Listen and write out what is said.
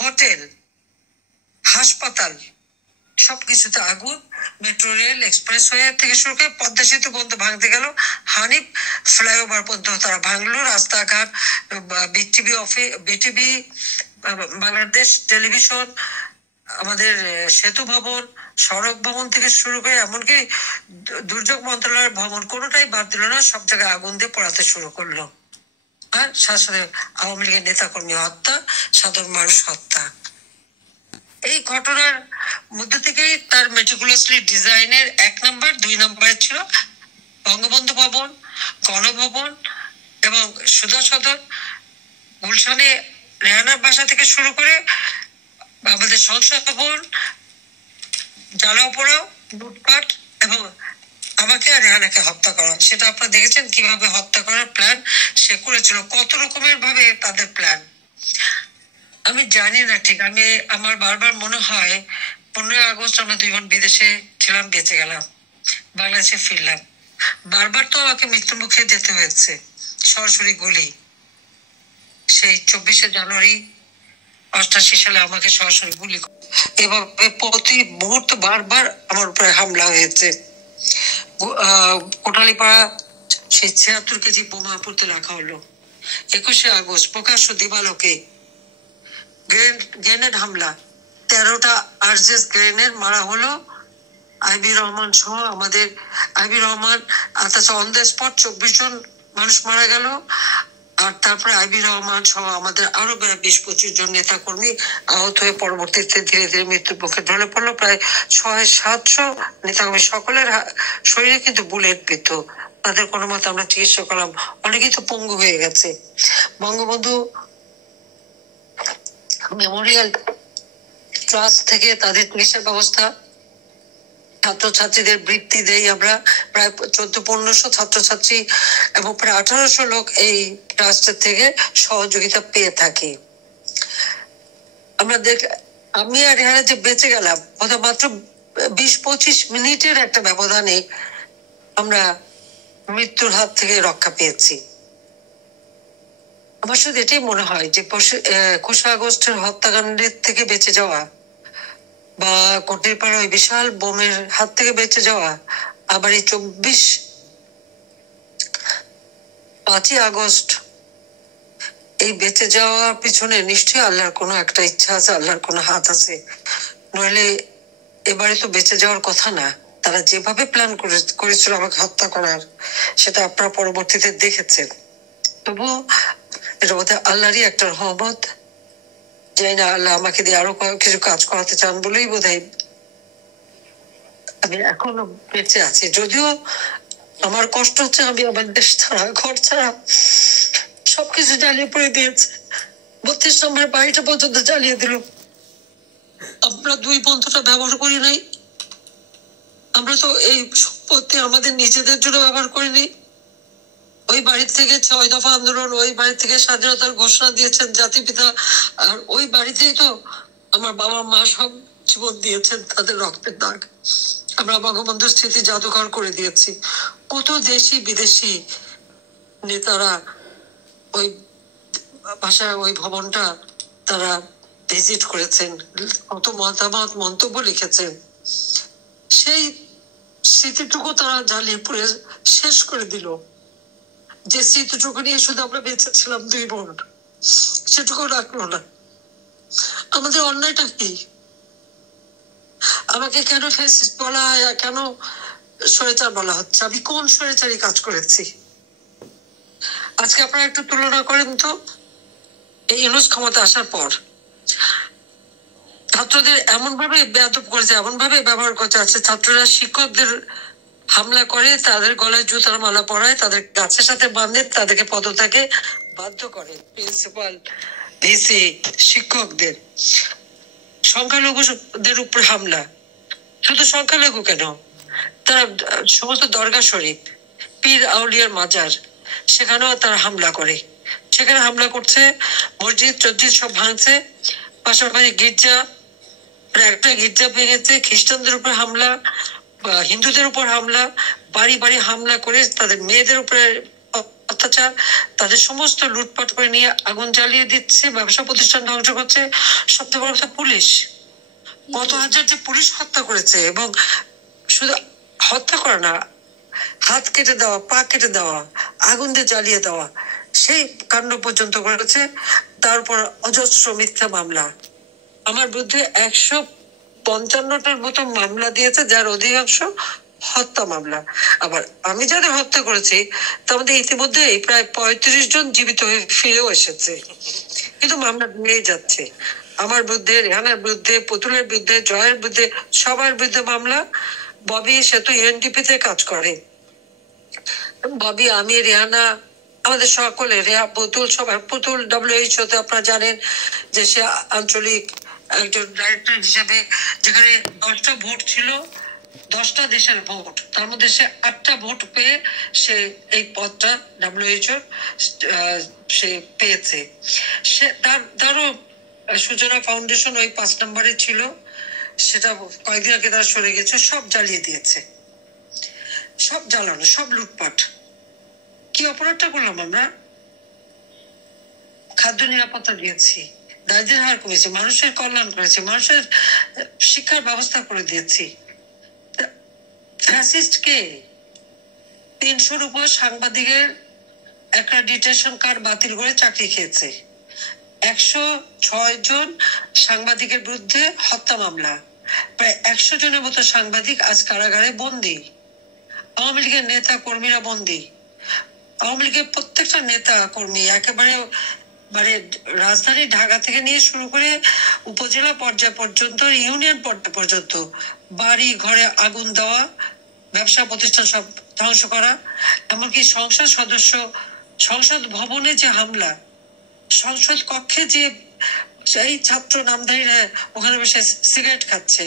Hotel, হাসপাতাল সবকিছুতে আগুন। মেট্রো রেল, এক্সপ্রেসওয়ে থেকে শুরু করে পদ্মা সেতু পর্যন্ত ভাঙতে গেল, হানিফ ফ্লাইওভার পর্যন্ত তারা ভাঙলো, রাস্তাঘাট, বিটিভি, বাংলাদেশ টেলিভিশন, আমাদের সেতু ভবন, সড়ক ভবন থেকে শুরু করে এমনকি দুর্যোগ মন্ত্রণালয়ের ভবন কোনোটাই বাদ দিল না, সব জায়গায় আগুন দিয়ে পোড়াতে শুরু করলো। আর সাথে সাথে আওয়ামী লীগের নেতাকর্মী হত্যা, সাধারণ মানুষ হত্যা। এই ঘটনার মধ্যে থেকেই তার মেটিকুলাসলি ডিজাইনের 1 নম্বর 2 নম্বরে ছিল বঙ্গবন্ধু ভবন, গণভবন এবং সুধা সদন, গুলশানে রেহানার বাসা থেকে শুরু করে আমাদের সংসদ ভবন, জ্বালাও পোড়াও, লুটপাট এবং আমাকে আর রেহানাকে হত্যা করা। সেটা আপনারা দেখেছেন কিভাবে হত্যা করার প্ল্যান সে করেছিল, কত রকমের ভাবে তাদের প্ল্যান। আমি জানি না ঠিক, আমার বারবার মনে হয় 15 আগস্ট আমরা 2 জন বিদেশে ছিলাম, বেঁচে গেলাম, বাংলাদেশে ফিরলাম, বারবার তো আমাকে মৃত্যু মুখে যেতে হয়েছে, সরাসরি গুলি। সেই 24শে জানুয়ারি 88 সালে আমাকে সরাসরি গুলি, এভাবে প্রতি মুহূর্ত বারবার আমার উপরে হামলা হয়েছে। কোটালীপাড়া সেই 76 কেজি বোমা পড়তে রাখা হলো। 21শে আগস্ট প্রকাশ্য দিবালোকে গ্রেনেড হামলা, 13টা আরজেস গ্রেনেড মারা হলো। আইবি রহমান সহ আমাদের অন দ্য স্পট 24 জন মানুষ মারা গেল। আর তারপরে আইবি রহমান সহ আমাদের আরো 20-25 জন নেতা কর্মী আহত হয়ে পরবর্তীতে ধীরে ধীরে মৃত্যুর মুখে ঢলে পড়লো। প্রায় 600-700 নেতা কর্মী, সকলের শরীরে কিন্তু বুলেট বিদ্ধ, তাদের কোনো মতে আমরা চিকিৎসা করলাম, অনেকেই তো পঙ্গু হয়ে গেছে। বঙ্গবন্ধু মেমোরিয়াল ট্রাস্ট থেকে তাদের চিকিৎসা ব্যবস্থা, ছাত্রছাত্রীদের বৃত্তি দেই আমরা, প্রায় 1400-1500 ছাত্রছাত্রী এবং প্রায় 1800 লোক এই ট্রাস্টের থেকে সহযোগিতা পেয়ে থাকি। আমি আর রেহানা যে বেঁচে গেলাম, মাত্র 20-25 মিনিটের একটা ব্যবধানে আমরা মৃত্যুর হাত থেকে রক্ষা পেয়েছি। আমার শুধু এটাই মনে হয় যে 21 আগস্টের হত্যাকাণ্ডের থেকে বেঁচে যাওয়া বা কোটালীপাড়া ওই বিশাল বোমের হাত থেকে বেঁচে যাওয়া, আবার এই 5ই আগস্ট এই বেঁচে যাওয়ার পিছনে নিশ্চয়ই আল্লাহর কোনো একটা ইচ্ছা আছে, আল্লাহর কোনো হাত আছে, নইলে এবারে তো বেঁচে যাওয়ার কথা না। তারা যেভাবে প্ল্যান করেছিল আমাকে হত্যা করার, সেটা আপনারা পরবর্তীতে দেখেছেন। তবুও এটা বোধহয় আল্লাহরই একটা রহমত, জানি না আল্লাহ আমাকে দিয়ে আরো কিছু কাজ করাতে চান বলেই বোধহয় আমি এখনো বেঁচে আছি। যদিও আমার কষ্ট হচ্ছে, আমি আমার দেশ ছাড়া, ঘর ছাড়া সবকিছু জ্বালিয়ে পড়ে দিয়েছে। 32 নম্বর বাড়িটা পর্যন্ত জ্বালিয়ে দিল। আমরা 2 বন্ধুটা ব্যবহার করি নাই, আমরা তো এই সম্পত্তি আমাদের নিজেদের জন্য ব্যবহার করিনি। ওই বাড়ি থেকে 6 দফা আন্দোলন, ওই বাড়ি থেকে স্বাধীনতার ঘোষণা দিয়েছেন জাতিপিতা, আর ওই বাড়িতেই তো আমার বাবা মা সব জীবন দিয়েছেন, তাদের রক্তের দাগ। আমরা বঙ্গবন্ধুর স্মৃতি জাদুঘর করে দিয়েছি। কত দেশি বিদেশি নেতারা ওই ভাষায় ওই ভবনটা তারা ভিজিট করেছেন, কত মতামত মন্তব্য লিখেছেন। সেই স্মৃতিটুকু তারা জ্বালিয়ে পুড়ে শেষ করে দিল। যে স্মৃতিটুকু নিয়ে শুধু আমরা বেঁচে ছিলাম 2 বোন, সেটুকু রাখলো না। আমাদের অন্যায়টা কি? আমাকে কেন ফ্যাসিস্ট বলা হয়, কেন স্বৈরাচার বলা হচ্ছে? আমি কোন স্বৈরাচারী কাজ করেছি? আজকে আপনারা একটু তুলনা করেন তো, এই ইউনূস ক্ষমতা আসার পর ছাত্রদের এমন ভাবে বেয়াদব করেছে, এমন ভাবে ব্যবহার করতে আছে, ছাত্ররা শিক্ষকদের হামলা করে, তাদের গলায় জুতার মালা পরায়, তাদের গাছের সাথে বাঁধে, তাদেরকে পদত্যাগে বাধ্য করে, প্রিন্সিপাল, ভিসি, শিক্ষকদের। সংখ্যালঘুদের উপর হামলা, শুধু সংখ্যালঘু কেন, তারা সমস্ত দরগা শরীফ, পীর আউলিয়ার মাজার, সেখানেও তারা হামলা করে। সেখানে হামলা করছে, মসজিদ টসজিদ সব ভাঙছে, পাশাপাশি গির্জা, একটা গির্জা ভেঙেছে, খ্রিস্টানদের উপর হামলা, হিন্দুদের উপর হামলা, বাড়ি বাড়ি হামলা করে তাদের মেয়েদের উপরে অত্যাচার, তাদের সমস্ত লুটপাট করে নিয়ে আগুন জ্বালিয়ে দিচ্ছে, ব্যবসা প্রতিষ্ঠান ধ্বংস করছে। সবচেয়ে বড় কথা পুলিশ, কত হাজার যে পুলিশ হত্যা করেছে, এবং শুধু হত্যা করে না, হাত কেটে দেওয়া, পা কেটে দেওয়া, আগুন দিয়ে জ্বালিয়ে দেওয়া, সেই কাণ্ড পর্যন্ত করেছে। তারপর অজস্র মিথ্যা মামলা, আমার বিরুদ্ধে 155টার মতো মামলা দিয়েছে, যার অধিকাংশ হত্যা মামলা। আবার আমি যাদের হত্যা করেছি তার মধ্যে ইতিমধ্যে প্রায় 35 জন জীবিত হয়ে ফিরেও এসেছে, কিন্তু মামলা নিয়ে যাচ্ছে। আমার বিরুদ্ধে, রেহানার বিরুদ্ধে, পুতুলের বিরুদ্ধে, জয়ের বিরুদ্ধে, সবার বিরুদ্ধে মামলা। ববি সে তো ইউএনডিপি তে কাজ করে, ববি, আমি, রেহানা, আমাদের সকলে, পুতুল, সবার, পুতুল WHO তে আপনারা জানেন যে সে আঞ্চলিক একজন ডাইরেক্টর হিসেবে, যেখানে 10টা ভোট ছিল, 10টা দেশের ভোট, তার মধ্যে সে 8টা ভোট পেয়ে সে এই পদটা WHO সে পেয়েছে। সে তারও সূচনা ফাউন্ডেশন ওই 5 নম্বরে ছিল, সেটা কয়েকদিন আগে তারা সরে গেছে। সব জ্বালিয়ে দিয়েছে, সব জ্বালানো, সব লুটপাট। কি অপরাধটা করলাম আমরা? খাদ্য নিরাপত্তা দিয়েছি, দারিদ্র্যের হার কমেছে, মানুষের কল্যাণ করেছে, মানুষের শিক্ষার ব্যবস্থা করে দিয়েছি। ফ্যাসিস্ট কে? 300-র উপর সাংবাদিকের অ্যাক্রেডিটেশন কার্ড বাতিল করে চাকরি খেয়েছে, 106 জন সাংবাদিকের বিরুদ্ধে হত্যা মামলা, প্রায় 100 জনের মতো সাংবাদিক আজ কারাগারে বন্দী। আওয়ামী লীগের নেতা কর্মীরা বন্দী, আওয়ামী লীগের প্রত্যেকটা নেতা কর্মী, একেবারে মানে রাজধানী ঢাকা থেকে নিয়ে শুরু করে উপজেলা পর্যায় পর্যন্ত, ইউনিয়ন পর্যায় পর্যন্ত বাড়ি ঘরে আগুন দেওয়া, ব্যবসা প্রতিষ্ঠান সব ধ্বংস করা, এমনকি সংসদ ভবনে যে হামলা, সংসদ কক্ষে যে এই ছাত্র নামধারীরা ওখানে বসে সিগারেট খাচ্ছে,